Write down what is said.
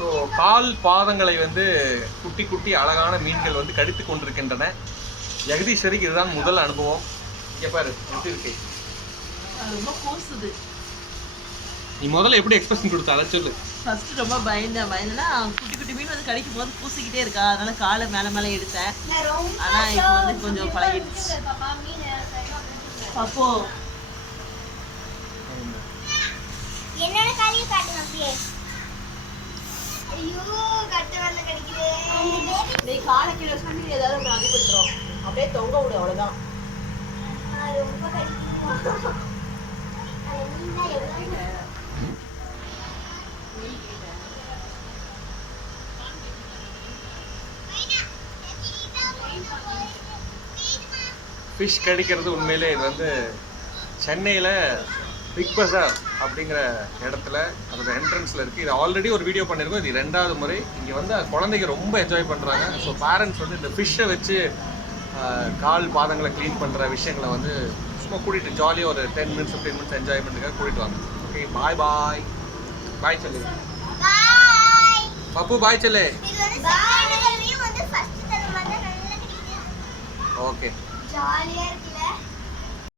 So கால் பாதங்களை வந்து குட்டி குட்டி அழகான மீன்கள் வந்து கடித்து கொண்டிருக்கின்றன. ஜெகதீஸ்வரிக்கு இதுதான் முதல் அனுபவம். இங்கே பாரு எப்படி இருக்கு. ரொம்ப கூசுது. நீ முதல்ல எப்படி எக்ஸ்பிரஷன் கொடுத்த அதை சொல்லு. ஃபர்ஸ்ட் ரொம்ப பயந்தேன்னா குட்டி குட்டி மீன் வந்து கடிக்கும் போது பூசிக்கிட்டே இருக்கா, அதனால காலை மேலே எடுத்தேன். ஆனா இப்போ வந்து கொஞ்சம் பழகிடுச்சு. அப்போ என்னோட காலியை காட்டுங்க அப்படியே. ஐயோ கட்ட வந்து கடிக்குதே. நீ காலை கீழே வச்சா மீன் ஏதாவது ஒன்று அடிபட்டுரும். அப்படியே தொங்க விடு, அவ்வளோதான். ரொம்ப கடிக்குது. ஃபிஷ் கடிக்கிறது உண்மையிலே இது வந்து சென்னையில் பிக் பஸார் அப்படிங்கிற இடத்துல அதோட என்ட்ரன்ஸில் இருக்குது. இது ஆல்ரெடி ஒரு வீடியோ பண்ணியிருக்கோம். இது 2வது முறை. இங்கே வந்து குழந்தைங்க ரொம்ப என்ஜாய் பண்ணுறாங்க. ஸோ பேரண்ட்ஸ் வந்து இந்த ஃபிஷ்ஷை வச்சு கால் பாதங்களை க்ளீன் பண்ணுற விஷயங்களை வந்து சும்மா கூட்டிகிட்டு ஜாலியாக ஒரு 10 மினிட்ஸ் 15 மினிட்ஸ் என்ஜாய்மெண்ட்டுக்காக கூட்டிகிட்டு வாங்க. ஓகே, பாய் பாய் பாய் சொல்லு. பாய் பப்பு பாய் சொல்லு. இது வந்து ஃபர்ஸ்ட் தடவை வந்து நல்லா கடிக்குது. ஓகே ஜாலியா இருக்கு.